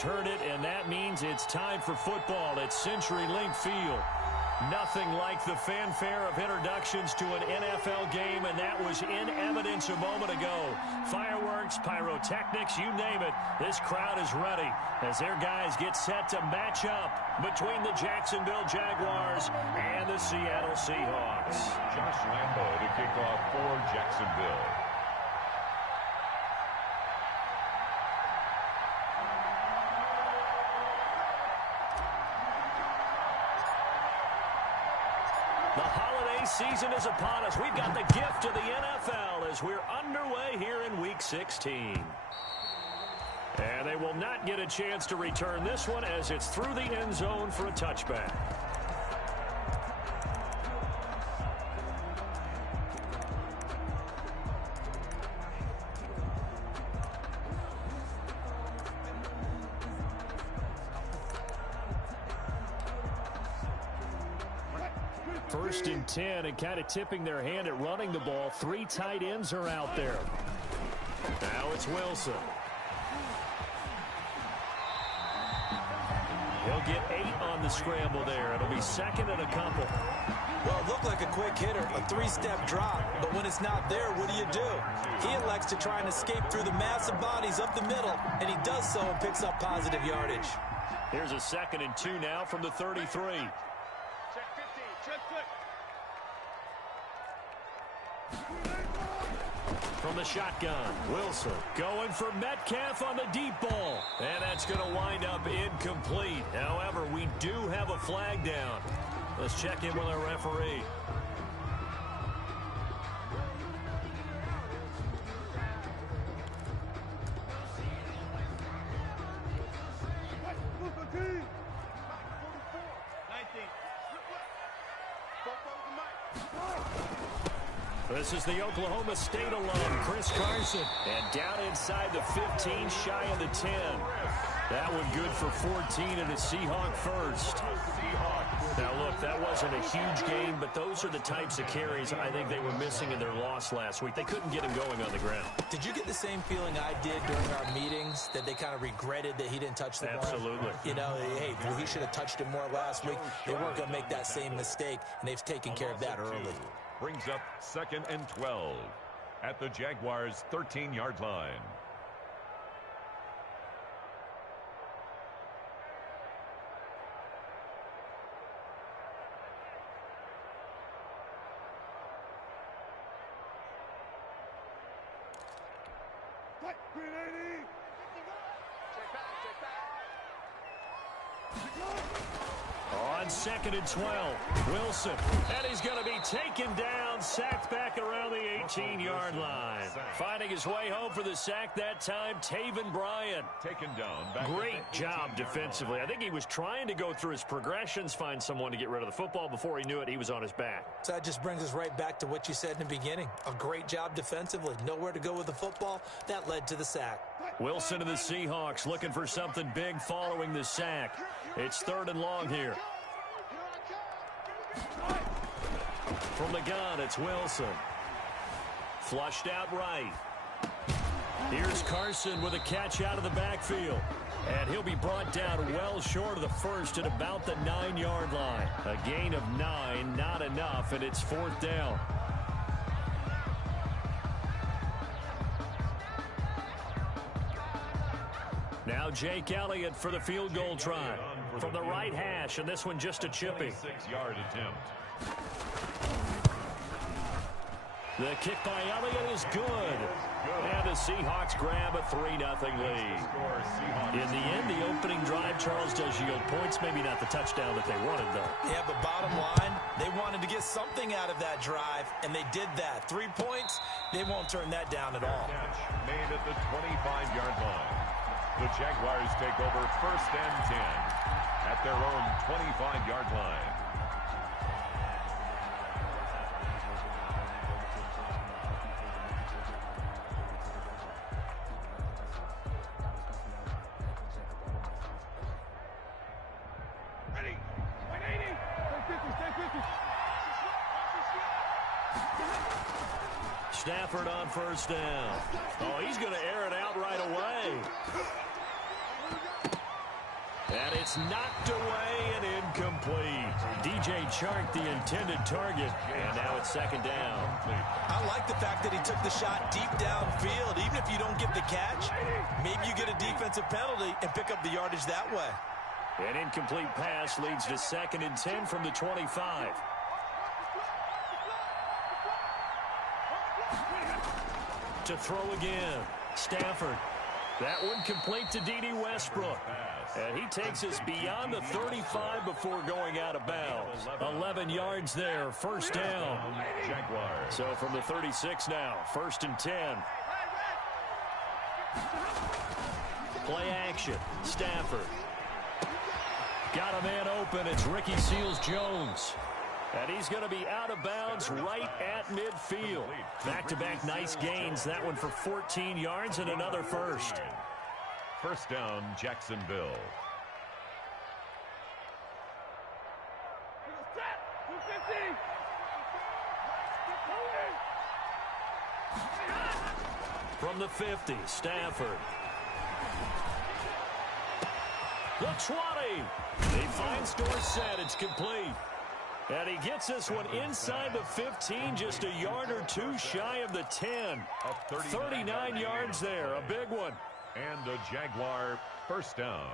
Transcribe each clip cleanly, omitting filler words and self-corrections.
just heard it, and that means it's time for football at CenturyLink Field. Nothing like the fanfare of introductions to an NFL game, and that was in evidence a moment ago. Fireworks, pyrotechnics, you name it. This crowd is ready as their guys get set to match up between the Jacksonville Jaguars and the Seattle Seahawks. Josh Lambo to kick off for Jacksonville. The holiday season is upon us. We've got the gift of the NFL as we're underway here in Week 16. And they will not get a chance to return this one as it's through the end zone for a touchback. First and 10, and kind of tipping their hand at running the ball. 3 tight ends are out there. Now it's Wilson. He'll get 8 on the scramble there. It'll be second and a couple. Well, it looked like a quick hitter, a 3-step drop. But when it's not there, what do? He elects to try and escape through the massive bodies up the middle, and he does so and picks up positive yardage. Here's a second and 2 now from the 33. From the shotgun, Wilson going for Metcalf on the deep ball. And that's going to wind up incomplete. However, we do have a flag down. Let's check in with our referee. This is the Oklahoma State alum, Chris Carson. And down inside the 15, shy of the 10. That one good for 14 and a Seahawk first. Now, look, that wasn't a huge game, but those are the types of carries I think they were missing in their loss last week. They couldn't get him going on the ground. Did you get the same feeling I did during our meetings, that they kind of regretted that he didn't touch the ball? Absolutely. You know, hey, he should have touched it more last week. They weren't going to make that same mistake, and they've taken care of that early. Brings up second and 12 at the Jaguars' 13-yard line. On second and 12, Wilson, and he's going to be taken down, sacked back around the 18-yard line. Finding his way home for the sack that time, Taven Bryan. Taken down. Great job defensively. I think he was trying to go through his progressions, find someone to get rid of the football. Before he knew it, he was on his back. So that just brings us right back to what you said in the beginning. A great job defensively. Nowhere to go with the football. That led to the sack. Wilson and the Seahawks looking for something big following the sack. It's third and long here. From the gun, it's Wilson. Flushed out right. Here's Carson with a catch out of the backfield. And he'll be brought down well short of the first at about the 9-yard line. A gain of 9, not enough, and it's fourth down. Now Jake Elliott for the field goal try. From the right hash, and this one just a chippy. 6-yard attempt. The kick by Elliott is good. And the Seahawks grab a 3-0 lead. In the end, the opening drive, Charles, does yield points. Maybe not the touchdown that they wanted, though. Yeah, but bottom line, they wanted to get something out of that drive, and they did that. 3 points, they won't turn that down at all. Catch made at the 25-yard line. The Jaguars take over first and 10 at their own 25-yard line. Stafford on first down. Oh, he's going to air it out right away. And it's knocked away and incomplete. DJ Chark, the intended target, and now it's second down. I like the fact that he took the shot deep downfield. Even if you don't get the catch, maybe you get a defensive penalty and pick up the yardage that way. An incomplete pass leads to 2nd and 10 from the 25. To throw again, Stafford. That one complete to D.D. Westbrook. And he takes us beyond the 35 before going out of bounds. 11 yards there, first down. So from the 36 now, 1st and 10. Play action, Stafford. Got a man open, it's Ricky Seals-Jones. And he's going to be out of bounds right at midfield. Back-to-back nice gains. That one for 14 yards and another first. First down, Jacksonville. From the 50, Stafford. The 20. He finds Dorsett. It's complete. And he gets this one inside the 15, just a yard or two shy of the 10. 39 yards there, a big one. And a Jaguar first down.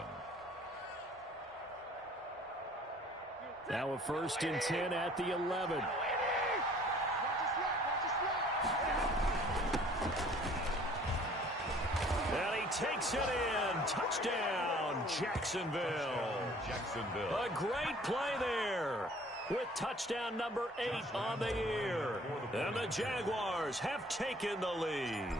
Now a 1st and 10 at the 11. And he takes it in. Touchdown, Jacksonville. A great play there, with touchdown number 8 on the year. And the Jaguars have taken the lead.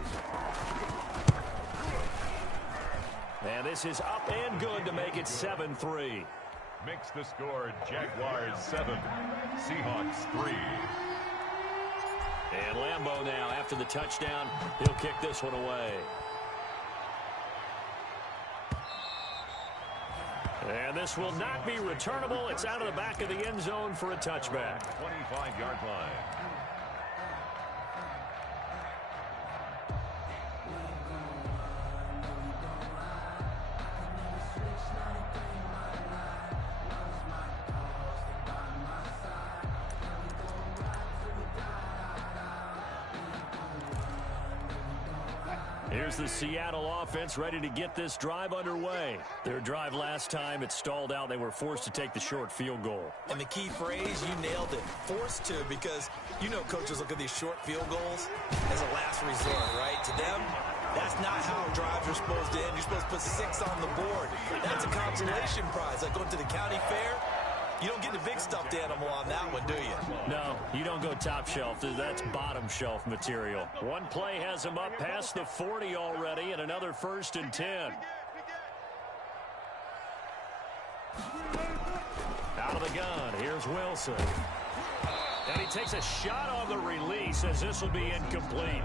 And this is up and good to make it 7-3. Makes the score Jaguars 7, Seahawks 3. And Lambeau now, after the touchdown, he'll kick this one away. And this will not be returnable. It's out of the back of the end zone for a touchback. 25-yard line. Here's the Seattle offense ready to get this drive underway. Their drive last time, it stalled out. They were forced to take the short field goal. And the key phrase, you nailed it, forced to, because you know coaches look at these short field goals as a last resort, right? To them, that's not how drives are supposed to end. You're supposed to put 6 on the board. That's a consolation prize, like going to the county fair. You don't get the big stuffed animal on that one, do you? No, you don't go top shelf. That's bottom shelf material. One play has him up past the 40 already, and another 1st and 10. Out of the gun, here's Wilson. And he takes a shot on the release as this will be incomplete.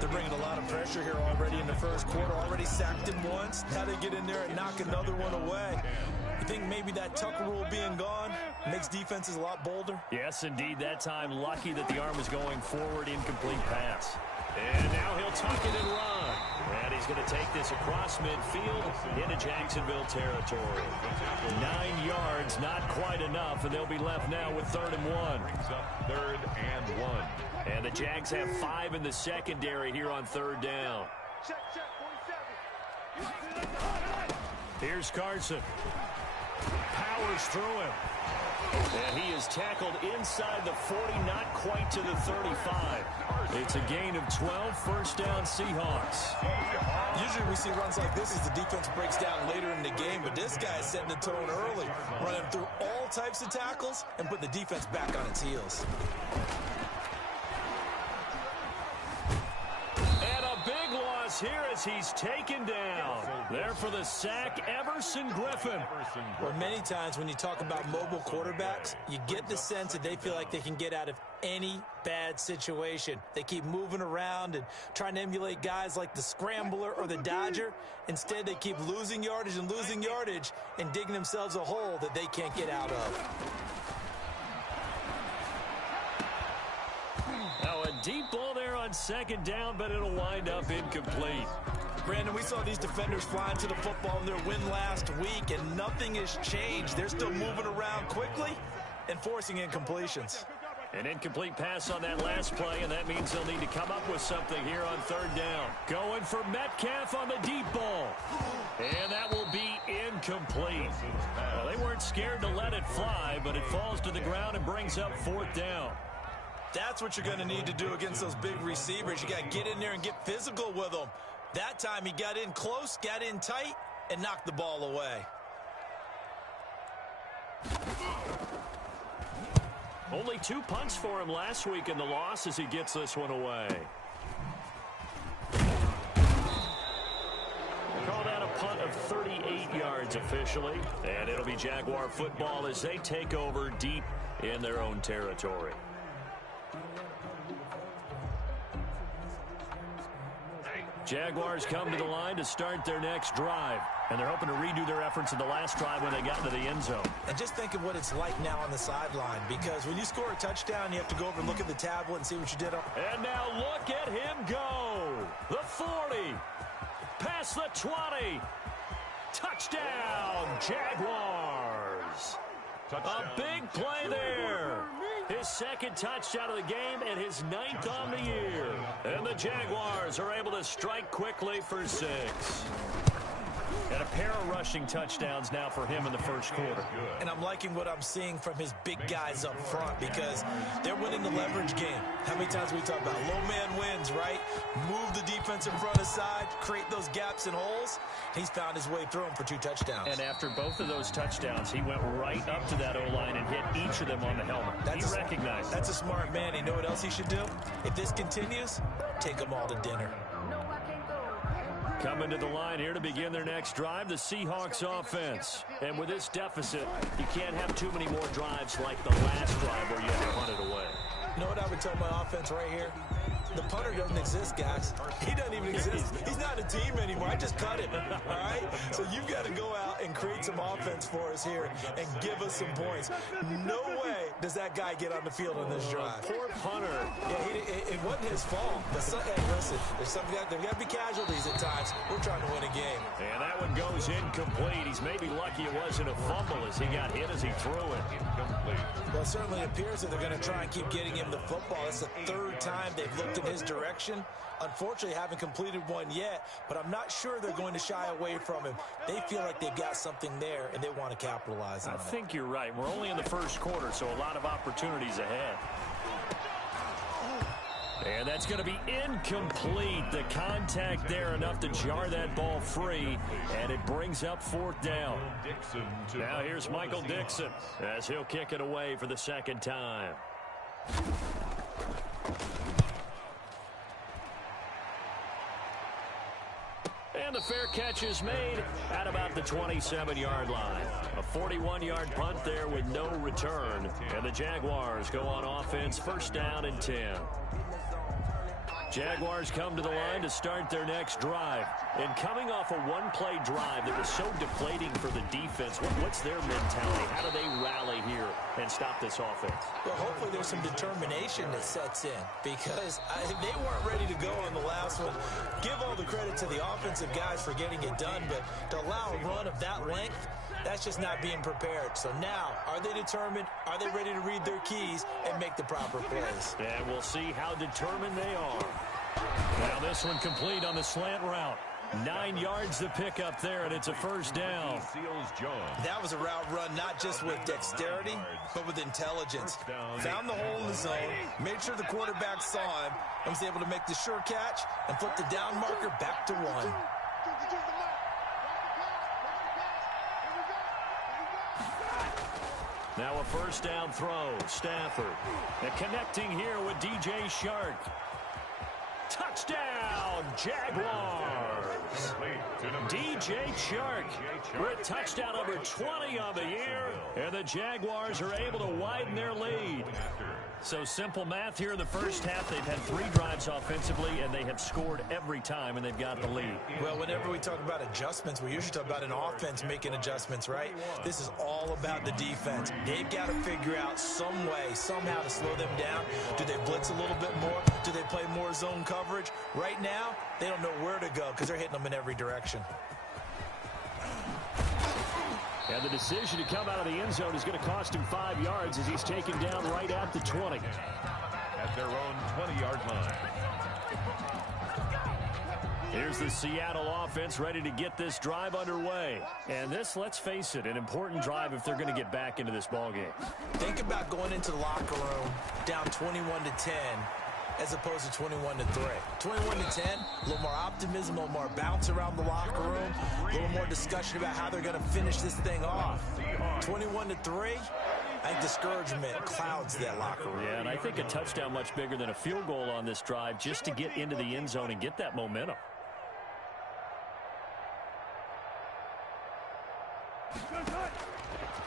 They're bringing a lot of pressure here already in the first quarter. Already sacked him once. Now they get in there and knock another one away. You think maybe that Tucker rule being gone makes defenses a lot bolder? Yes, indeed. That time, lucky that the arm was going forward, incomplete pass. And now he'll tuck it and run. And he's going to take this across midfield into Jacksonville territory. 9 yards, not quite enough, and they'll be left now with 3rd and 1. Brings up 3rd and 1. And the Jags have 5 in the secondary here on 3rd down. Here's Carson. Powers through him. And he is tackled inside the 40, not quite to the 35. It's a gain of 12, first down Seahawks. Usually we see runs like this as the defense breaks down later in the game, but this guy is setting the tone early, running through all types of tackles and putting the defense back on its heels. And a big loss here as he's taken down. There for the sack, Everson Griffin. Well, many times when you talk about mobile quarterbacks, you get the sense that they feel like they can get out of any bad situation. They keep moving around and trying to emulate guys like the Scrambler or the Dodger. Instead, they keep losing yardage and digging themselves a hole that they can't get out of. Now a deep ball there on 2nd down, but it'll wind up incomplete. Brandon, we saw these defenders flying to the football in their win last week, and nothing has changed. They're still moving around quickly and forcing incompletions. An incomplete pass on that last play, and that means they'll need to come up with something here on third down. Going for Metcalf on the deep ball. And that will be incomplete. Well, they weren't scared to let it fly, but it falls to the ground and brings up fourth down. That's what you're going to need to do against those big receivers. You got to get in there and get physical with them. That time he got in close, got in tight, and knocked the ball away. Only 2 punts for him last week in the loss as he gets this one away. Call that a punt of 38 yards officially. And it'll be Jaguar football as they take over deep in their own territory. Jaguars come to the line to start their next drive. And they're hoping to redo their efforts in the last drive when they got into the end zone. And just think of what it's like now on the sideline, because when you score a touchdown, you have to go over and look at the tablet and see what you did. And now look at him go. The 40. Past the 20. Touchdown, Jaguars. Touchdown. A big play there. His second touchdown of the game and his 9th on the year. And the Jaguars are able to strike quickly for 6. And a pair of rushing touchdowns now for him in the first quarter. And I'm liking what I'm seeing from his big guys up front because they're winning the leverage game. How many times we talk about low man wins, right? Move the defense in front aside, create those gaps and holes. He's found his way through them for 2 touchdowns. And after both of those touchdowns, he went right up to that O-line and hit each of them on the helmet. He recognized. That's a smart man. You know what else he should do? If this continues, take them all to dinner. Coming to the line here to begin their next drive, the Seahawks offense. And with this deficit, you can't have too many more drives like the last drive where you had to punt it away. You know what I would tell my offense right here? The punter doesn't exist, guys. He doesn't even exist. He's not a team anymore. I just cut him, all right? So you've got to go out and create some offense for us here and give us some points. No way does that guy get on the field on this drive. Poor punter. Yeah, it wasn't his fault. But hey, listen, there's got to be casualties at times. We're trying to win a game. And that one goes incomplete. He's maybe lucky it wasn't a fumble as he got hit as he threw it. Incomplete. Well, it certainly appears that they're going to try and keep getting him the football. It's the 3rd time they've looked in his direction. Unfortunately, haven't completed one yet, but I'm not sure they're going to shy away from him. They feel like they've got something there, and they want to capitalize on it. I think you're right. We're only in the first quarter, so a lot of opportunities ahead. And that's going to be incomplete. The contact there enough to jar that ball free, and it brings up 4th down. Now here's Michael Dixon as he'll kick it away for the 2nd time. And the fair catch is made at about the 27-yard line. A 41-yard punt there with no return. And the Jaguars go on offense, 1st down and 10. Jaguars come to the line to start their next drive. And coming off a one-play drive that was so deflating for the defense, what's their mentality? How do they rally here and stop this offense? Well, hopefully there's some determination that sets in because they weren't ready to go on the last one. Give all the credit to the offensive guys for getting it done, but to allow a run of that length, that's just not being prepared. So now, are they determined? Are they ready to read their keys and make the proper plays? And we'll see how determined they are. Now this one complete on the slant route. 9 yards to pick up there, and it's a 1st down. That was a route run not just with dexterity, but with intelligence. Found the hole in the zone, made sure the quarterback saw him, and was able to make the sure catch and flip the down marker back to 1. Now a 1st down throw. Stafford. And connecting here with DJ Shark. Touchdown, Jaguars. DJ Shark with touchdown number 20 on the year. And the Jaguars are able to widen their lead. So simple math here in the first half. They've had 3 drives offensively, and they have scored every time, and they've got the lead. Well, whenever we talk about adjustments, we usually talk about an offense making adjustments, right? This is all about the defense. They've got to figure out some way, somehow to slow them down. Do they blitz a little bit more? Do they play more zone coverage? Right now, they don't know where to go because they're hitting them in every direction. And the decision to come out of the end zone is going to cost him 5 yards as he's taken down right at the 20. At their own 20-yard line. Here's the Seattle offense ready to get this drive underway. And this, let's face it, an important drive if they're going to get back into this ballgame. Think about going into the locker room down 21-10 as opposed to 21-3. 21-10, a little more optimism, a little more bounce around the locker room, a little more discussion about how they're going to finish this thing off. 21-3, I think discouragement clouds that locker room. Yeah, and I think a touchdown much bigger than a field goal on this drive just to get into the end zone and get that momentum.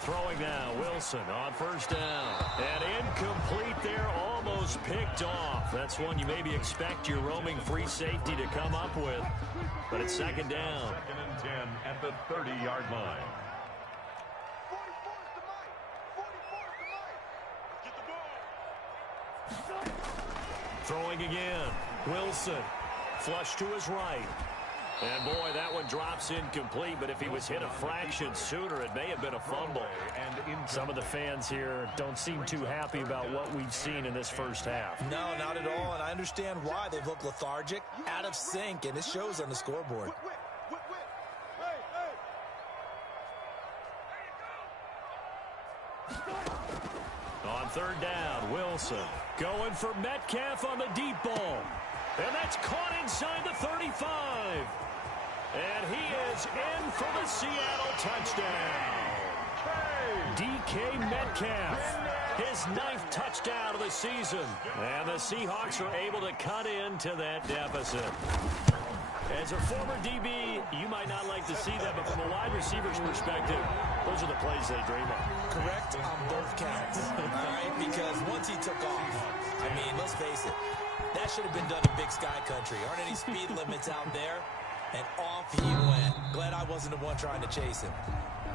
Throwing now, Wilson on first down. And incomplete there, almost picked off. That's one you maybe expect your roaming free safety to come up with. But it's second down. 2nd and 10 at the 30-yard line. Throwing again, Wilson. Flush to his right. And, boy, that one drops incomplete, but if he was hit a fraction sooner, it may have been a fumble. Some of the fans here don't seem too happy about what we've seen in this first half. No, not at all, and I understand why. They've looked lethargic, out of sync, and it shows on the scoreboard. On third down, Wilson going for Metcalf on the deep ball. And that's caught inside the 35. And he is in for the Seattle touchdown. DK Metcalf, his 9th touchdown of the season. And the Seahawks are able to cut into that deficit. As a former DB, you might not like to see that, but from a wide receiver's perspective, those are the plays they dream of. Correct on both counts, all right? Because once he took off, I mean, let's face it, that should have been done in Big Sky Country. Aren't any speed limits out there? And off he went. Glad I wasn't the one trying to chase him.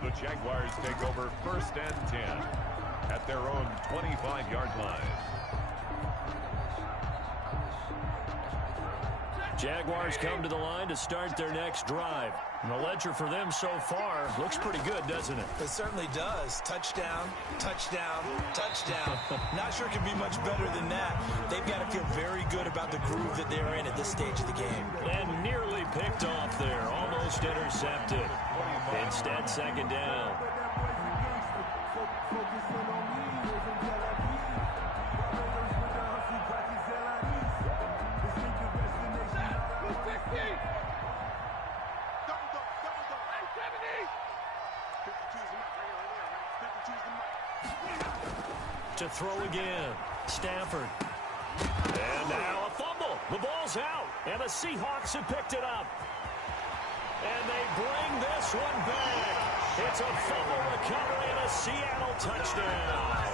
The Jaguars take over 1st and 10 at their own 25-yard line. Jaguars come to the line to start their next drive. And the ledger for them so far looks pretty good, doesn't it? It certainly does. Touchdown, touchdown, touchdown. Not sure it can be much better than that. They've got to feel very good about the groove that they're in at this stage of the game. And nearly picked off there. Almost intercepted. Instead, second down. To throw again, Stafford. And now a fumble. The ball's out, and the Seahawks have picked it up. And they bring this one back. It's a fumble recovery and a Seattle touchdown.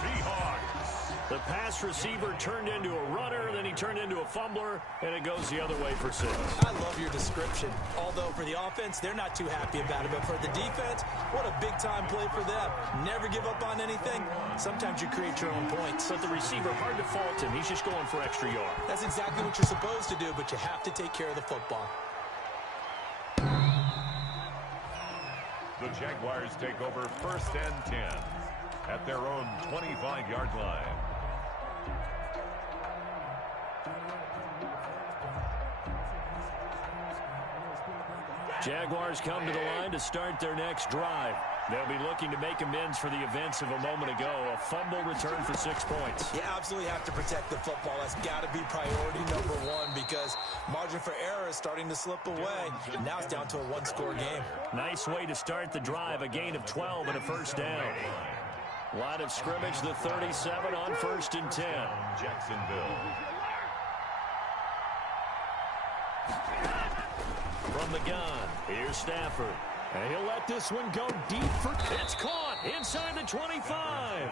Seahawks. The pass receiver turned into a runner, then he turned into a fumbler, and it goes the other way for 6. I love your description. Although for the offense, they're not too happy about it. But for the defense, what a big-time play for them. Never give up on anything. Sometimes you create your own points. But the receiver, hard to fault him. He's just going for extra yard. That's exactly what you're supposed to do, but you have to take care of the football. The Jaguars take over 1st and 10 at their own 25-yard line. Jaguars come to the line to start their next drive. They'll be looking to make amends for the events of a moment ago. A fumble return for 6 points. You absolutely have to protect the football. That's got to be priority number 1 because margin for error is starting to slip away. Now it's down to a 1-score game. Nice way to start the drive. A gain of 12 and a first down. Line of scrimmage, the 37 on 1st and 10. Jacksonville. From the gun, here's Stafford. And he'll let this one go deep for... It's caught inside the 25.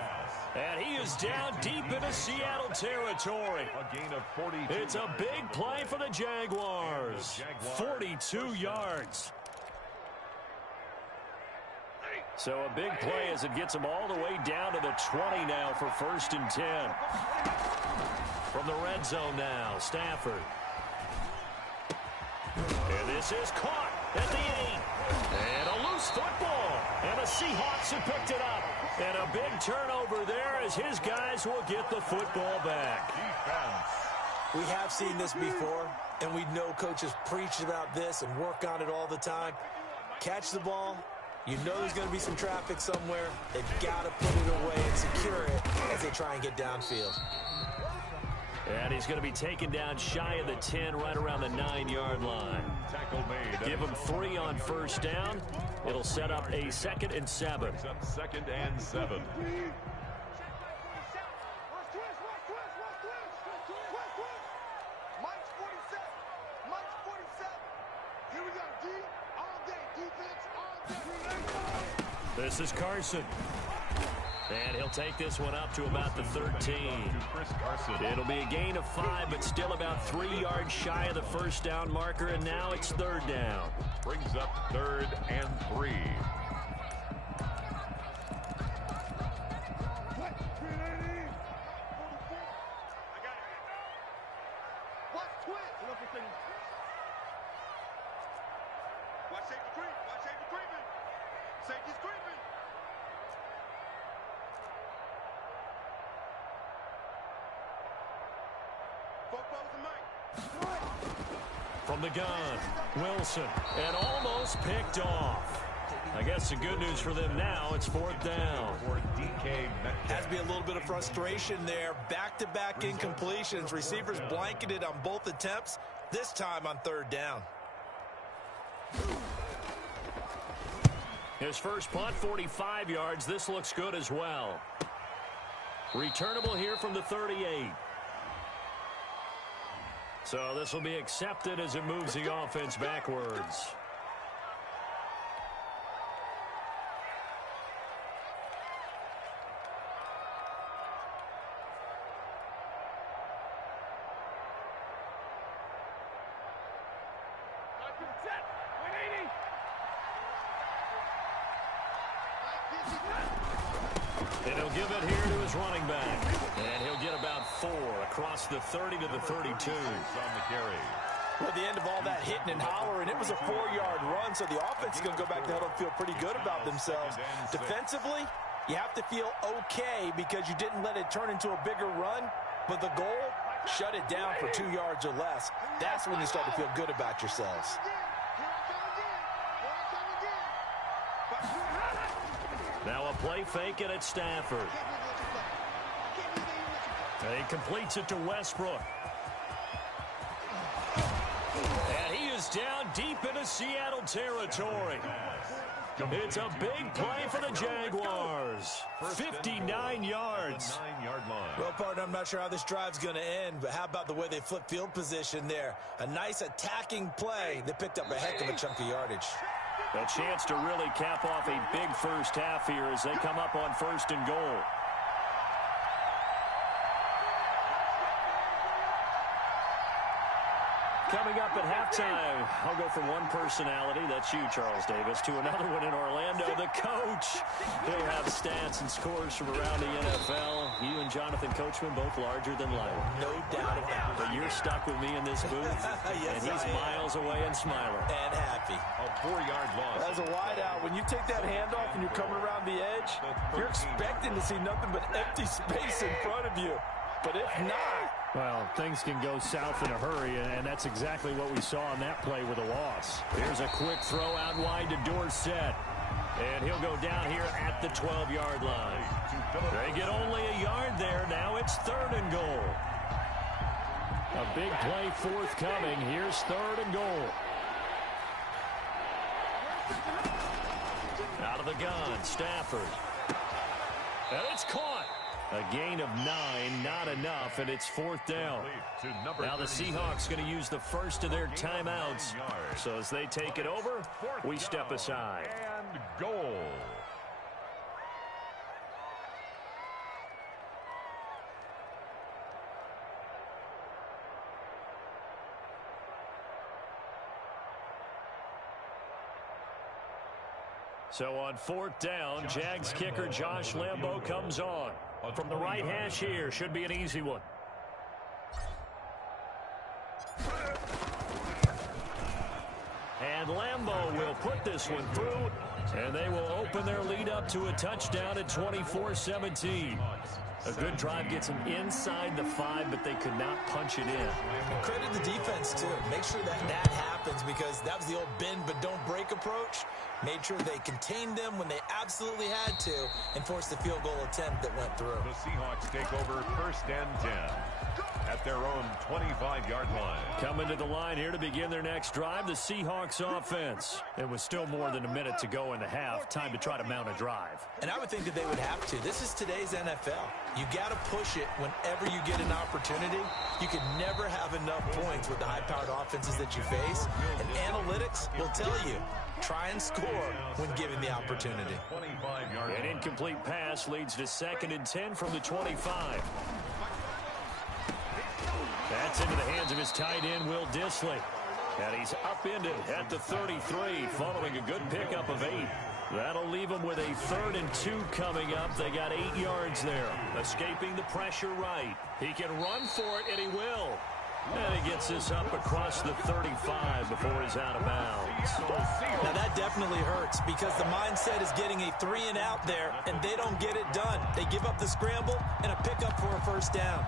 And he is down deep into Seattle territory. A gain of 42. It's a big play for the Jaguars. 42 yards. So a big play as it gets them all the way down to the 20 now for 1st and 10. From the red zone now, Stafford. And this is caught at the 8. And a loose football. And the Seahawks have picked it up. And a big turnover there as his guys will get the football back. Defense. We have seen this before, and we know coaches preach about this and work on it all the time. Catch the ball. You know there's going to be some traffic somewhere. They've got to put it away and secure it as they try and get downfield. And he's going to be taken down shy of the 10, right around the 9-yard line. Tackle made. Give him 3 on 1st down. It'll set up a 2nd and 7. It's up 2nd and 7. This is Carson. And he'll take this one up to about the 13. It'll be a gain of 5, but still about 3 yards shy of the 1st down marker, and now it's 3rd down. Brings up 3rd and 3. From the gun, Wilson, and almost picked off. I guess the good news for them now, it's 4th down. Has to be a little bit of frustration there. Back-to-back incompletions. Receivers blanketed on both attempts, this time on 3rd down. His first punt, 45 yards. This looks good as well. Returnable here from the 38. So this will be accepted as it moves the offense backwards. And he'll give it here to his running back. And he'll get about 4 across the 30 to the 32. On the carry. Well, at the end of all that hitting and hollering, it was a 4-yard run, so the offense is going to go back to huddle and feel pretty good about themselves. Defensively, you have to feel okay because you didn't let it turn into a bigger run, but the goal, shut it down for 2 yards or less. That's when you start to feel good about yourselves. Now a play fake and it's Stafford. And he completes it to Westbrook. And he is down deep into Seattle territory. It's a big play for the Jaguars. 59 yards. 9-yard line. Well, partner, I'm not sure how this drive's going to end, but how about the way they flip field position there? A nice attacking play. They picked up a heck of a chunk of yardage. A chance to really cap off a big first half here as they come up on 1st and goal. Coming up at halftime, I'll go from one personality, that's you, Charles Davis, to another one in Orlando, the coach. He'll have stats and scores from around the NFL. You and Jonathan Coachman, both larger than life. No doubt about it. But you're stuck with me in this booth, Yes, and he's miles away and smiling. And happy. A 4-yard loss. As a wideout, when you take that handoff and you're coming around the edge, you're expecting to see nothing but empty space in front of you. But if not... Well, things can go south in a hurry, and that's exactly what we saw on that play with a loss. Here's a quick throw out wide to Dorsett. And he'll go down here at the 12-yard line. They get only a yard there. Now it's 3rd and goal. A big play forthcoming. Here's 3rd and goal. Out of the gun, Stafford. And it's caught. A gain of 9, not enough, and it's 4th down. Now the Seahawks going to use the first of their timeouts. So as they take it over, we step aside. And goal. So on 4th down, Jags kicker Josh Lambo comes on. From the right hash here, should be an easy one. And Lambo will put this one through, and they will open their lead up to a touchdown at 24-17. A good drive gets them inside the 5, but they could not punch it in. Credit the defense, too. Make sure that happens, because that was the old bend but don't break approach. Made sure they contained them when they absolutely had to and forced the field goal attempt that went through. The Seahawks take over 1st and 10 at their own 25-yard line. Coming to the line here to begin their next drive, the Seahawks offense. It was still more than a minute to go in the half. Time to try to mount a drive. And I would think that they would have to. This is today's NFL. You got to push it whenever you get an opportunity. You can never have enough points with the high-powered offenses that you face. And analytics will tell you, try and score when given the opportunity. An incomplete pass leads to 2nd and 10 from the 25. That's into the hands of his tight end, Will Dissly. And he's upended at the 33, following a good pickup of 8. That'll leave them with a 3rd and 2 coming up. They got 8 yards there. Escaping the pressure right. He can run for it, and he will. And he gets this up across the 35 before he's out of bounds. Now that definitely hurts, because the mindset is getting a 3 and out there, and they don't get it done. They give up the scramble and a pickup for a 1st down.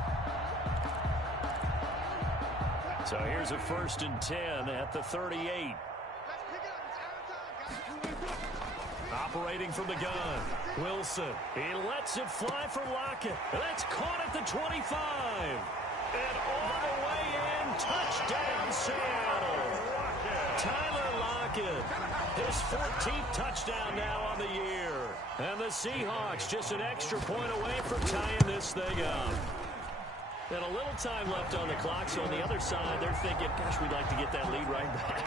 So here's a 1st and 10 at the 38. Operating from the gun, Wilson. He lets it fly for Lockett. That's caught at the 25. And all the way in, touchdown Seattle. Tyler Lockett, his 14th touchdown now on the year. And the Seahawks just an extra point away from tying this thing up. And a little time left on the clock, so on the other side, they're thinking, gosh, we'd like to get that lead right back.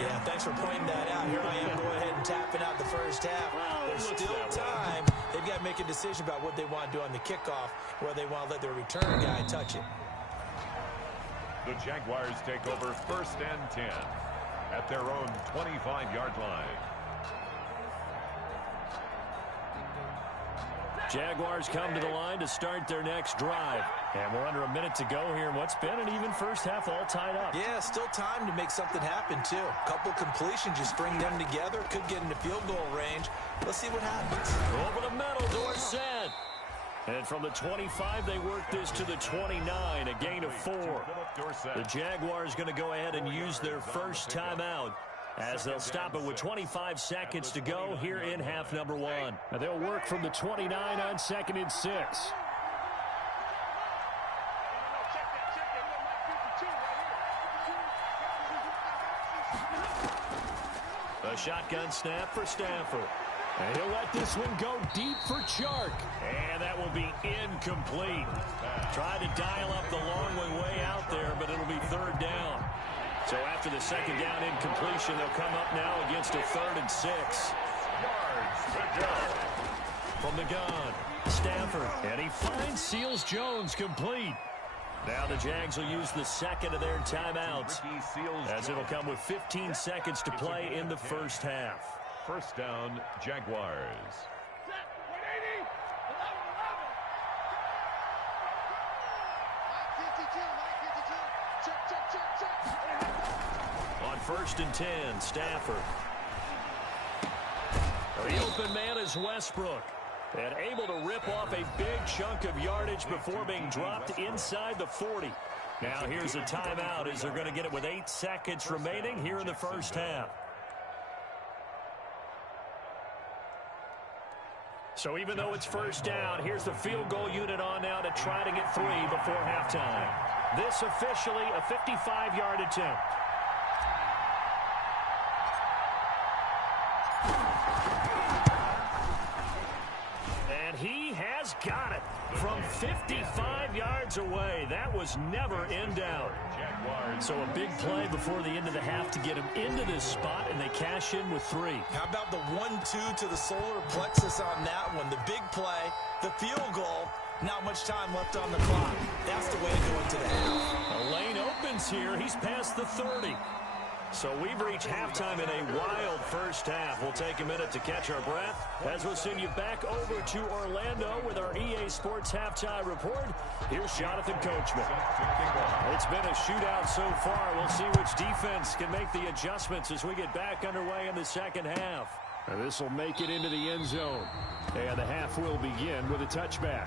Yeah, thanks for pointing that out. Here I am, go ahead and tapping out the 1st half. Well, there's still time. They've got to make a decision about what they want to do on the kickoff, where they want to let their return guy touch it. The Jaguars take over 1st and 10 at their own 25-yard line. Jaguars come to the line to start their next drive. And we're under a minute to go here in what's been an even 1st half, all tied up. Yeah, still time to make something happen, too. A couple completions, just string them together. Could get into field goal range. Let's see what happens. Over the middle, Dorsett. And from the 25, they work this to the 29, a gain of 4. The Jaguars going to go ahead and use their first timeout, as they'll stop it with 25 seconds to go here in half number 1. Now they'll work from the 29 on 2nd and 6. A shotgun snap for Stafford. And he'll let this one go deep for Chark. And that will be incomplete. Tried to dial up the long way out there, but it'll be 3rd down. So after the 2nd down incompletion, they'll come up now against a 3rd and 6. From the gun, Stafford. And he finds Seals-Jones complete. Now the Jags will use the 2nd of their timeouts, as it'll come with 15 seconds to play in the 1st half. 1st down, Jaguars. On 1st and 10, Stafford. The open man is Westbrook. And able to rip off a big chunk of yardage before being dropped inside the 40. Now here's a timeout, as they're going to get it with 8 seconds remaining here in the 1st half. So even though it's 1st down, here's the field goal unit on now to try to get 3 before halftime. This officially a 55-yard attempt. And he has got it. from 55 yards away. That was never in doubt. So a big play before the end of the half to get him into this spot, and they cash in with 3. How about the 1-2 to the solar plexus on that one? The big play, the field goal, not much time left on the clock. That's the way to go into the half. A lane opens here. He's past the 30. So we've reached halftime in a wild first half. We'll take a minute to catch our breath as we'll send you back over to Orlando with our EA Sports Halftime Report. Here's Jonathan Coachman. It's been a shootout so far. We'll see which defense can make the adjustments as we get back underway in the second half. And this will make it into the end zone. And the half will begin with a touchback.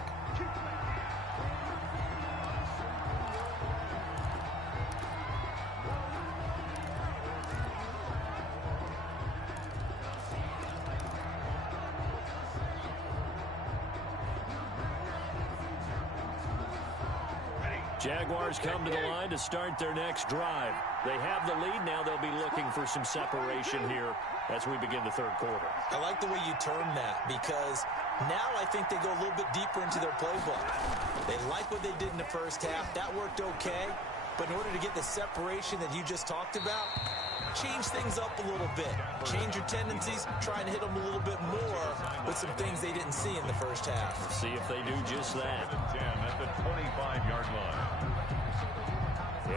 Jaguars come to the line to start their next drive. They have the lead. Now they'll be looking for some separation here as we begin the third quarter. I like the way you term that, because now I think they go a little bit deeper into their playbook. They like what they did in the first half. That worked okay. But in order to get the separation that you just talked about, change things up a little bit. Change your tendencies. Try and hit them a little bit more with some things they didn't see in the first half. Let's see if they do just that. 10 at the 25-yard line.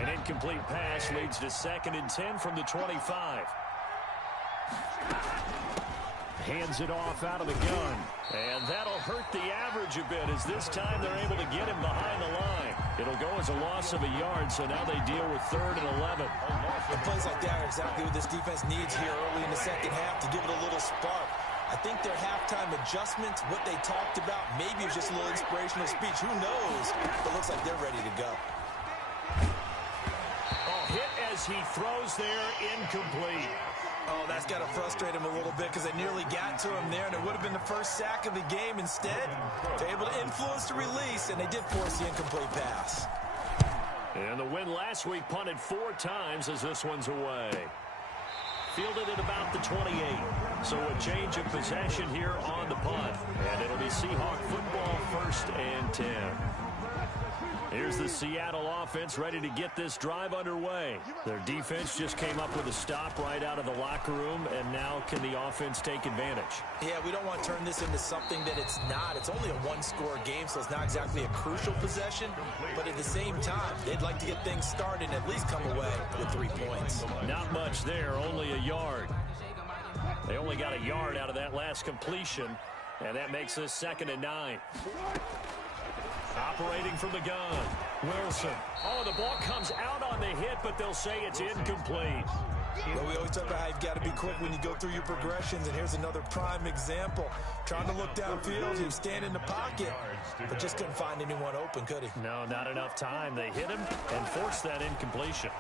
An incomplete pass leads to 2nd and 10 from the 25. Hands it off out of the gun. And that'll hurt the average a bit, as this time they're able to get him behind the line. It'll go as a loss of a yard, so now they deal with 3rd and 11. And plays like that are exactly what this defense needs here early in the second half to give it a little spark. I think their halftime adjustments, what they talked about, maybe it was just a little inspirational speech. Who knows? But it looks like they're ready to go. Oh, hit as he throws there, incomplete. Oh, that's got to frustrate him a little bit, because they nearly got to him there, and it would have been the first sack of the game. Instead, they're able to influence the release, and they did force the incomplete pass. And the win last week punted 4 times as this one's away. Fielded at about the 28. So a change of possession here on the punt. And it'll be Seahawk football, 1st and 10. Here's the Seattle offense ready to get this drive underway. Their defense just came up with a stop right out of the locker room, and now can the offense take advantage? Yeah, we don't want to turn this into something that it's not. It's only a 1-score game, so it's not exactly a crucial possession. But at the same time, they'd like to get things started and at least come away with 3 points. Not much there, only a yard. They only got a yard out of that last completion, and that makes this 2nd and 9. Operating from the gun, Wilson. Oh, the ball comes out on the hit, but they'll say it's incomplete. Well, we always talk about how you've got to be quick when you go through your progressions, and here's another prime example. Trying to look downfield, he was standing in the pocket, but just couldn't find anyone open, could he? No, not enough time. They hit him and forced that incompletion.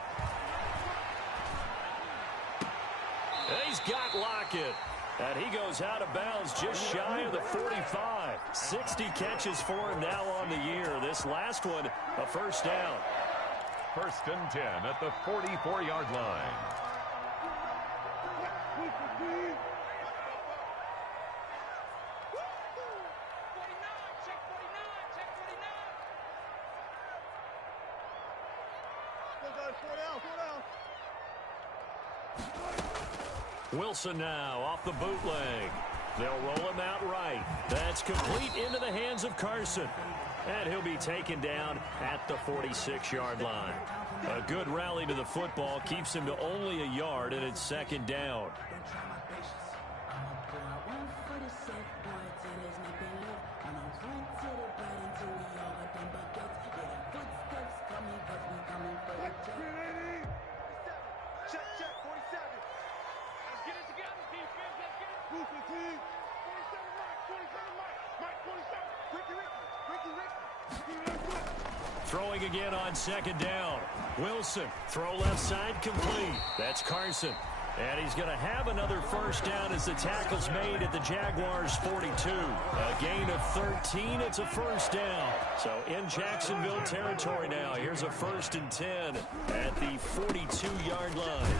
He's got Lockett. And he goes out of bounds just shy of the 45. 60 catches for him now on the year. This last one, a 1st down. 1st and 10 at the 44-yard line. Wilson now off the bootleg. They'll roll him out right. That's complete into the hands of Carson. And he'll be taken down at the 46-yard line. A good rally to the football keeps him to only a yard, and it's 2nd down. Throwing again on 2nd down. Wilson, throw left side, complete. That's Carson. And he's going to have another 1st down as the tackle's made at the Jaguars' 42. A gain of 13. It's a 1st down. So in Jacksonville territory now. Here's a 1st and 10 at the 42-yard line.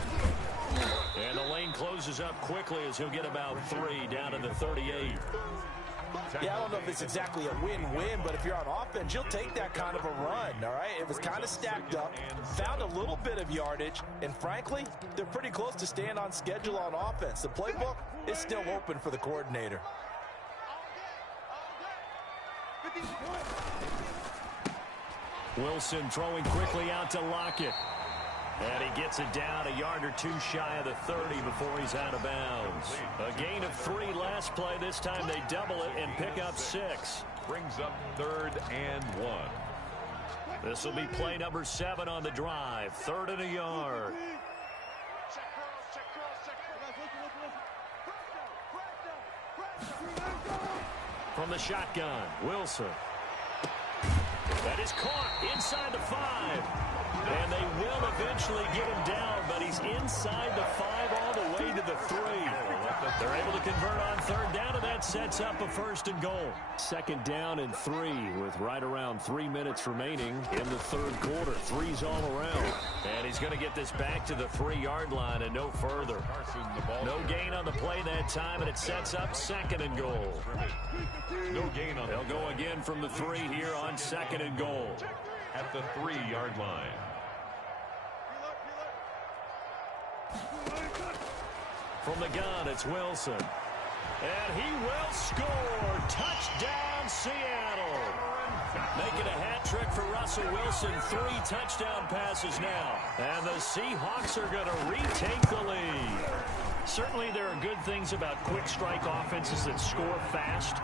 And the lane closes up quickly as he'll get about 3 down to the 38. Yeah, I don't know if it's exactly a win-win, but if you're on offense, you'll take that kind of a run, all right? It was kind of stacked up, found a little bit of yardage, and frankly, they're pretty close to staying on schedule on offense. The playbook is still open for the coordinator. Wilson throwing quickly out to Lockett. And he gets it down a yard or two shy of the 30 before he's out of bounds. A gain of 3 last play. This time they double it and pick up 6. Brings up 3rd and 1. This will be play number 7 on the drive. 3rd and a yard. From the shotgun, Wilson. That is caught inside the 5. And they will eventually get him down, but he's inside the 5 all the way to the 3. They're able to convert on 3rd down, and that sets up a 1st and goal. 2nd down and 3 with right around 3 minutes remaining in the 3rd quarter. 3's all around. And he's going to get this back to the 3-yard line and no further. No gain on the play that time, and it sets up 2nd and goal. No gain on. They'll go again from the 3 here on 2nd and goal. At the 3-yard line. From the gun, it's Wilson. And he will score. Touchdown, Seattle. Making a hat trick for Russell Wilson. 3 touchdown passes now. And the Seahawks are going to retake the lead. Certainly there are good things about quick strike offenses that score fast.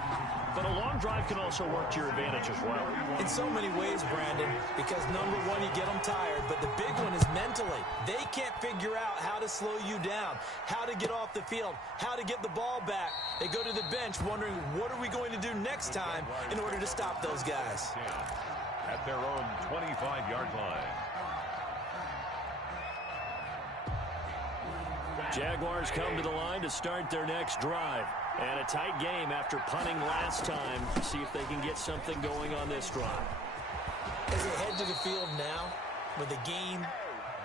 But a long drive can also work to your advantage as well. In so many ways, Brandon, because number one, you get them tired, but the big one is mentally. They can't figure out how to slow you down, how to get off the field, how to get the ball back. They go to the bench wondering, what are we going to do next time in order to stop those guys? At their own 25-yard line. Jaguars come to the line to start their next drive. And a tight game after punting last time. See if they can get something going on this drive. As they head to the field now, with the game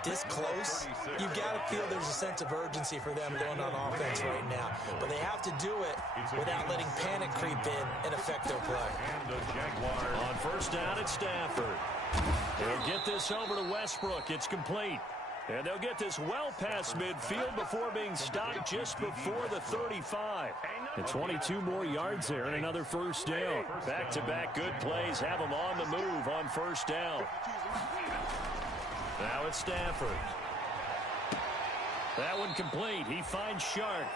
this close, you've got to feel there's a sense of urgency for them going on offense right now. But they have to do it without letting panic creep in and affect their play. On 1st down, it's Stafford. They'll get this over to Westbrook. It's complete. And they'll get this well past midfield before being stopped just before the 35. And 22 more yards there and another 1st down. Back-to-back good plays have them on the move on 1st down. Now it's Stafford. That one complete. He finds Shark.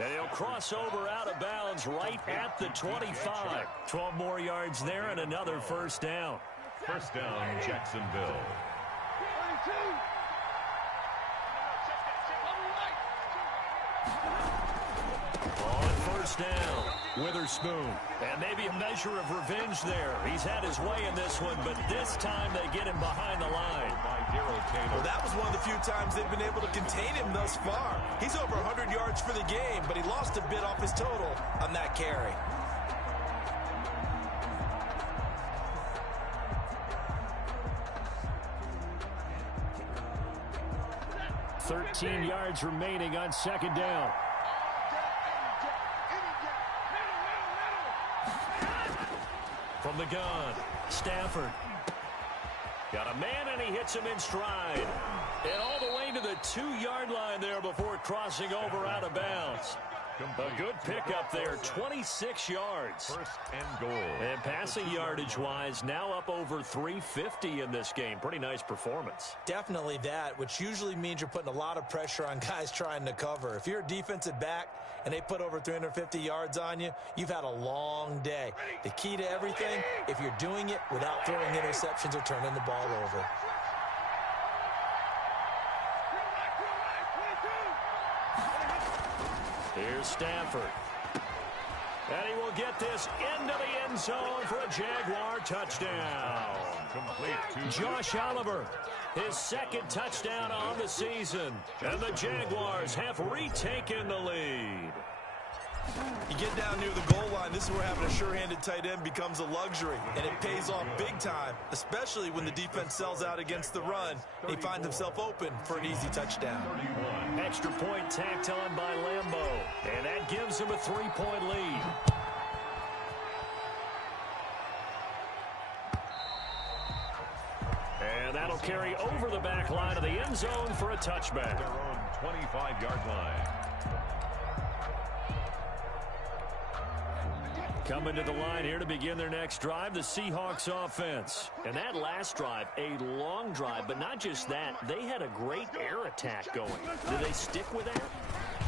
And he'll cross over out of bounds right at the 25. 12 more yards there and another 1st down. 1st down, Jacksonville. On 1st down, Witherspoon. And maybe a measure of revenge there. He's had his way in this one, but this time they get him behind the line. Well, that was one of the few times they've been able to contain him thus far. He's over 100 yards for the game, but he lost a bit off his total on that carry. $13 yards remaining on 2nd down. From the gun, Stafford. Got a man, and he hits him in stride. And all the way to the 2-yard line there before crossing over out of bounds. A good pickup there, 26 yards. 1st and goal. And passing yardage-wise, now up over 350 in this game. Pretty nice performance. Definitely that, which usually means you're putting a lot of pressure on guys trying to cover. If you're a defensive back and they put over 350 yards on you, you've had a long day. The key to everything, if you're doing it without throwing interceptions or turning the ball over. Here's Stafford. And he will get this into the end zone for a Jaguar touchdown. Josh Oliver, his 2nd touchdown on the season. And the Jaguars have retaken the lead. You get down near the goal line, this is where having a sure-handed tight end becomes a luxury, and it pays off big time, especially when the defense sells out against the run. He finds himself open for an easy touchdown. Extra point tacked on by Lambeau, and that gives him a 3-point lead. That'll carry over the back line of the end zone for a touchback. Their own 25-yard line. Coming to the line here to begin their next drive, the Seahawks offense. And that last drive, a long drive, but not just that. They had a great air attack going. Did they stick with that?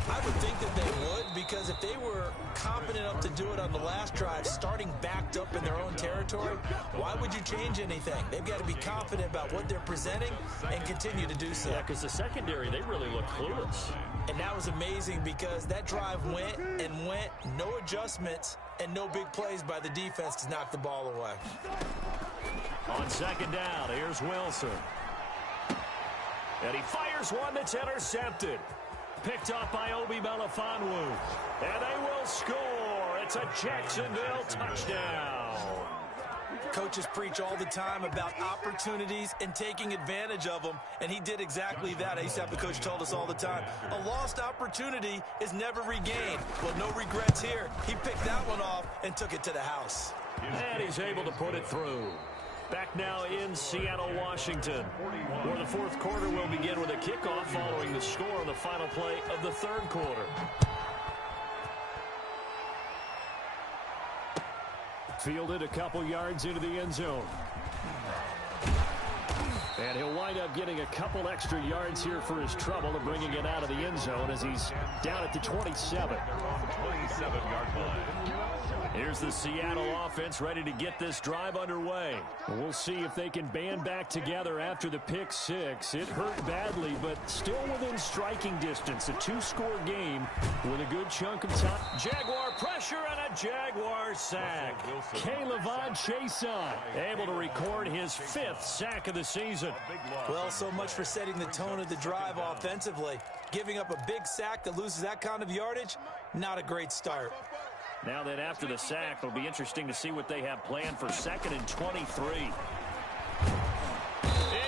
I would think that they would, because if they were confident enough to do it on the last drive, starting backed up in their own territory, why would you change anything? They've got to be confident about what they're presenting and continue to do so. Yeah, because the secondary, they really look clueless. And that was amazing because that drive went and went, no adjustments, and no big plays by the defense to knock the ball away. On second down, here's Wilson. And he fires one that's intercepted. Picked off by Obi Melifonwu. And they will score. It's a Jacksonville touchdown. Coaches preach all the time about opportunities and taking advantage of them, and he did exactly that. I used to have the coach told us all the time, a lost opportunity is never regained. Well, no regrets here. He picked that one off and took it to the house. And he's able to put it through. Back now in Seattle, Washington, where the fourth quarter will begin with a kickoff following the score on the final play of the third quarter. Fielded a couple yards into the end zone. And he'll wind up getting a couple extra yards here for his trouble and bringing it out of the end zone as he's down at the 27. Their own 27-yard line. Here's the Seattle offense ready to get this drive underway. We'll see if they can band back together after the pick six. It hurt badly, but still within striking distance. A two-score game with a good chunk of time. Jaguar pressure and a Jaguar sack. K'Lavon Chaisson able to record his fifth sack of the season. Well, so much for setting the tone of the drive offensively. Giving up a big sack that loses that kind of yardage, not a great start. Now that after the sack, it'll be interesting to see what they have planned for 2nd and 23. In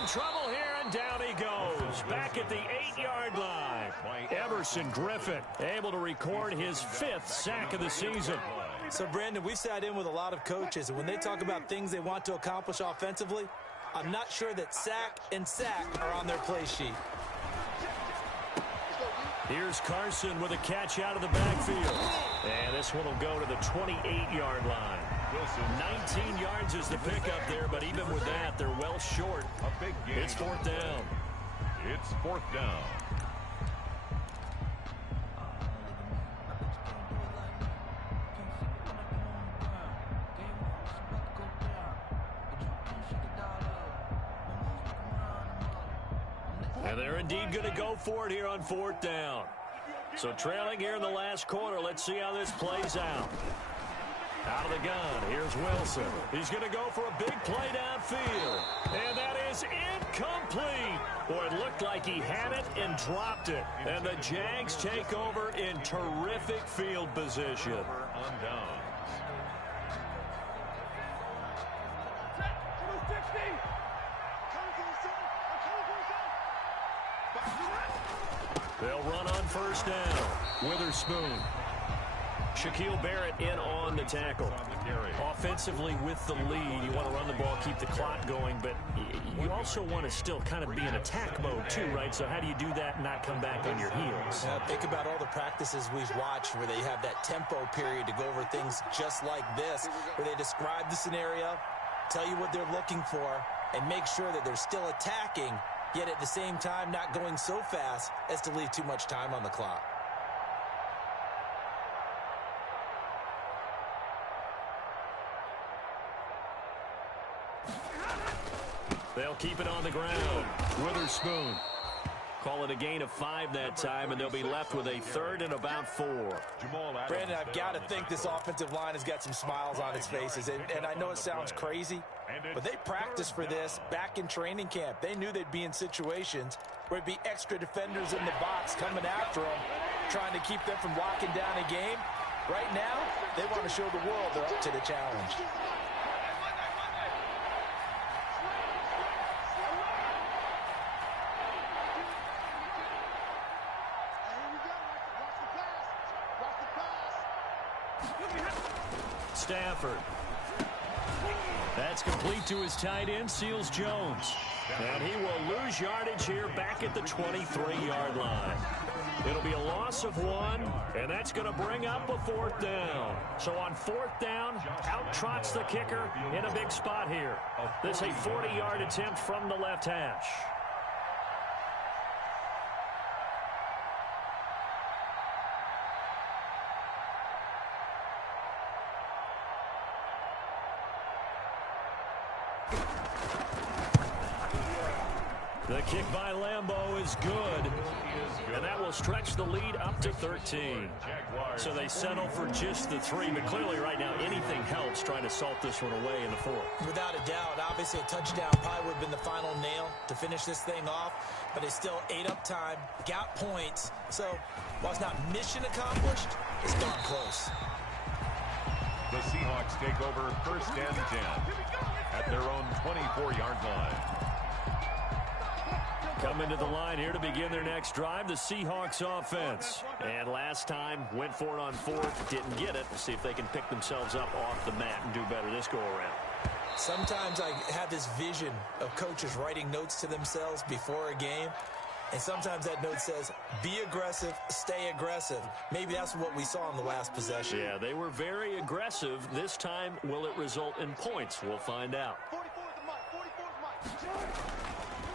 trouble here, and down he goes. Back at the 8-yard line. Everson Griffin able to record his fifth sack of the season. So, Brandon, we sat in with a lot of coaches, and when they talk about things they want to accomplish offensively, I'm not sure that sack and sack are on their play sheet. Here's Carson with a catch out of the backfield. And this one will go to the 28-yard line. 19 yards is the pickup there, but even with that, they're well short. A big game. It's fourth down. It's fourth down. And they're indeed going to go for it here on fourth down. So trailing here in the last quarter. Let's see how this plays out. Out of the gun, here's Wilson. He's going to go for a big play downfield. And that is incomplete. Boy, it looked like he had it and dropped it. And the Jags take over in terrific field position. On down. They'll run on first down. Witherspoon. Shaquille Barrett in on the tackle. Offensively with the lead, you want to run the ball, keep the clock going, but you also want to still kind of be in attack mode too, right? So how do you do that and not come back on your heels? Think about all the practices we've watched where they have that tempo period to go over things just like this, where they describe the scenario, tell you what they're looking for, and make sure that they're still attacking, yet at the same time not going so fast as to leave too much time on the clock. They'll keep it on the ground. Witherspoon. Call it a gain of 5 that time, and they'll be left with a third and about 4. Brandon, I've got to think this offensive line has got some smiles on its faces. And I know it sounds crazy, but they practiced for this back in training camp. They knew they'd be in situations where it'd be extra defenders in the box coming after them, trying to keep them from locking down a game. Right now, they want to show the world they're up to the challenge. Stafford. That's complete to his tight end, Seals Jones. And he will lose yardage here back at the 23-yard line. It'll be a loss of 1, and that's going to bring up a 4th down. So on 4th down, out trots the kicker in a big spot here. This is a 40-yard attempt from the left hash. The kick by Lambeau is good, and that will stretch the lead up to 13. So they settle for just the 3, but clearly right now anything helps trying to salt this one away in the 4th. Without a doubt, obviously a touchdown probably would have been the final nail to finish this thing off, but they still ate up time, got points. So while it's not mission accomplished, it's darn close. The Seahawks take over 1st and 10 at their own 24-yard line. Coming to the line here to begin their next drive, the Seahawks offense. And last time, went for it on 4th, didn't get it. We'll see if they can pick themselves up off the mat and do better this go-around. Sometimes I have this vision of coaches writing notes to themselves before a game. And sometimes that note says, be aggressive, stay aggressive. Maybe that's what we saw in the last possession. Yeah, they were very aggressive. This time, will it result in points? We'll find out.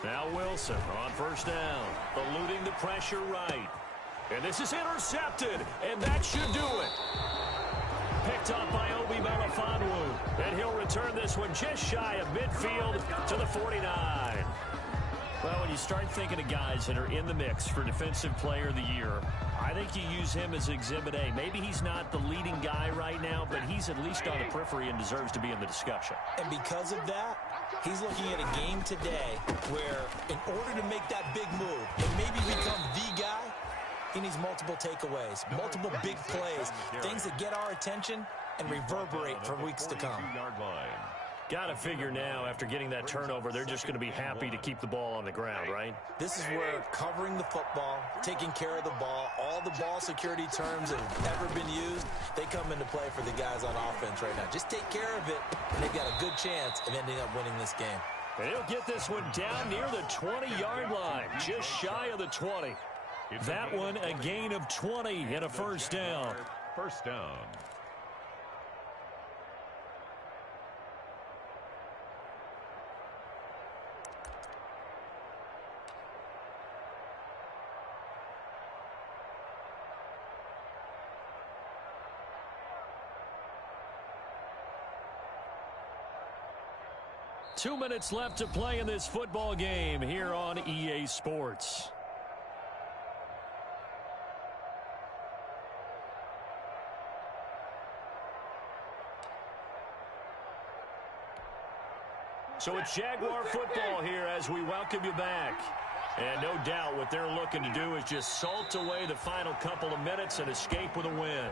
Now Wilson on 1st down, eluding the pressure right. And this is intercepted, and that should do it. Picked up by Obi Melifonwu, and he'll return this one just shy of midfield to the 49. Well, when you start thinking of guys that are in the mix for Defensive Player of the Year, I think you use him as Exhibit A. Maybe he's not the leading guy right now, but he's at least on the periphery and deserves to be in the discussion. And because of that, he's looking at a game today where in order to make that big move and maybe become the guy, he needs multiple takeaways, multiple big plays, things that get our attention and reverberate for weeks to come. Got to figure now, after getting that turnover, they're just going to be happy to keep the ball on the ground, right? This is where covering the football, taking care of the ball, all the ball security terms that have ever been used, they come into play for the guys on offense right now. Just take care of it, and they've got a good chance of ending up winning this game. And he'll get this one down near the 20-yard line, just shy of the 20. That one a gain of 20 and a 1st down. 1st down. Two minutes left to play in this football game here on EA Sports. So it's Jaguar football here as we welcome you back. And no doubt what they're looking to do is just salt away the final couple of minutes and escape with a win.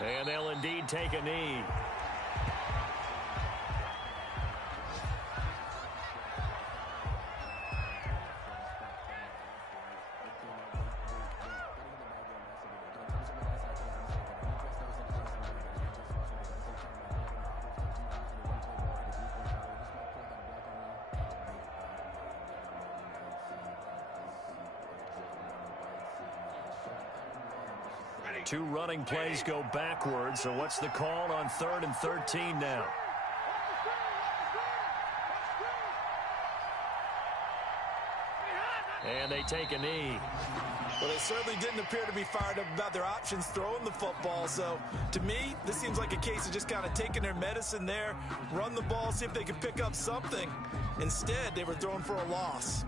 And they'll indeed take a knee. Two running plays go backwards, so what's the call on 3rd and 13 now? And they take a knee. Well, they certainly didn't appear to be fired up about their options throwing the football. So, to me, this seems like a case of just kind of taking their medicine there, run the ball, see if they can pick up something. Instead, they were throwing for a loss.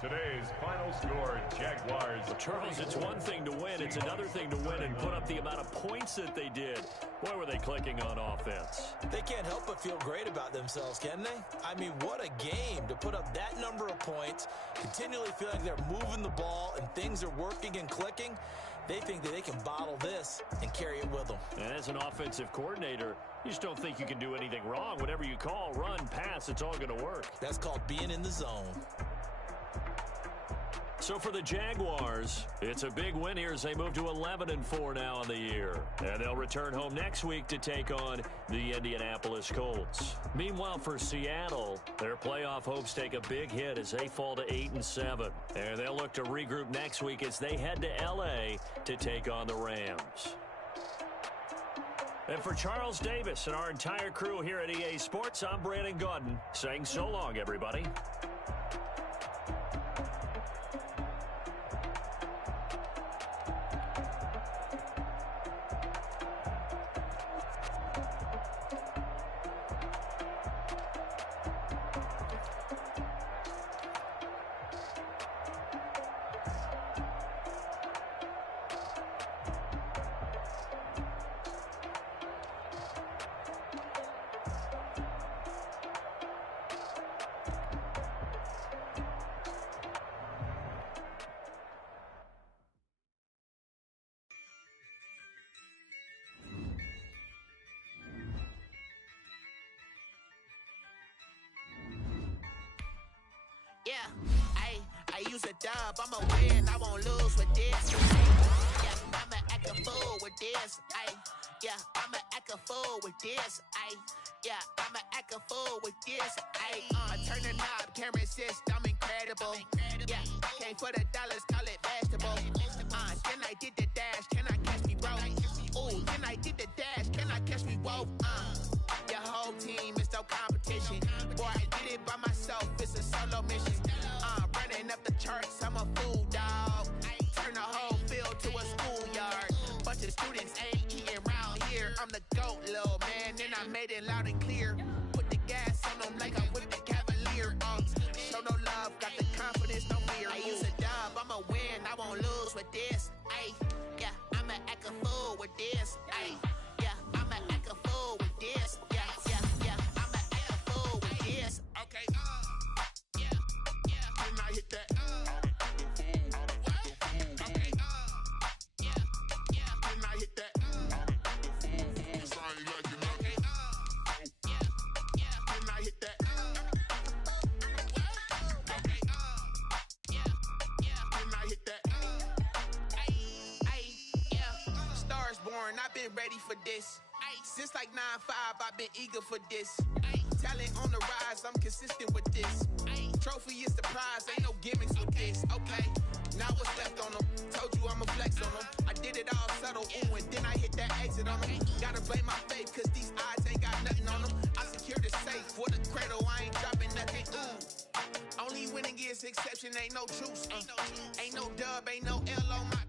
Today's final score, Jaguars. Well, Charles, it's one thing to win. It's another thing to win and put up the amount of points that they did. Boy, were they clicking on offense. They can't help but feel great about themselves, can they? I mean, what a game to put up that number of points, continually feel like they're moving the ball and things are working and clicking. They think that they can bottle this and carry it with them. And as an offensive coordinator, you just don't think you can do anything wrong. Whatever you call, run, pass, it's all going to work. That's called being in the zone. So for the Jaguars, it's a big win here as they move to 11-4 now in the year. And they'll return home next week to take on the Indianapolis Colts. Meanwhile, for Seattle, their playoff hopes take a big hit as they fall to 8-7. And they'll look to regroup next week as they head to L.A. to take on the Rams. And for Charles Davis and our entire crew here at EA Sports, I'm Brandon Gaudin saying so long, everybody. Yeah, I use a dub, I'ma win, I won't lose with this. Yeah, I'ma act a fool with this. Yeah, I'ma act a fool with this. Yeah, I'ma act a fool with this. I turn the knob, can't resist, I'm incredible. Yeah, came for the dollars, call it vegetable. Then I did the dash, can I catch me, bro? Ooh, then I did the dash, can I catch me, whoa? Your whole team is no competition. Boy, I did it by myself, it's a solo mission. Running up the charts, I'm a fool, dog. Turn the whole field to a schoolyard. Bunch of students ain't eating round here. I'm the GOAT, little man, and I made it loud and clear. Put the gas on them like I'm with the Cavalier. Show no love, got the confidence, no fear. I use a dub, I'ma win, I won't lose with this. Yeah, I'ma act a fool with this. Yeah, I'ma act a fool with this. Yeah, I'ma act a fool with this. Okay. Then I hit that. Okay. Then I hit that. Okay. Then I hit that. Okay. Then I hit that. Yeah. Stars born, I've been ready for this. Since like 9-5, I've been eager for this. Talent on the rise, I'm consistent with this. Trophy is the prize, ain't no gimmicks with this. Okay, now what's left on them? Told you I'ma flex on them. I did it all subtle, ooh, and then I hit that exit on them. Gotta blame my faith, cause these odds ain't got nothing on them. I secured the safe for the cradle, I ain't dropping nothing, ooh. Only winning is exception, ain't no truce. Ain't no dub, ain't no L on my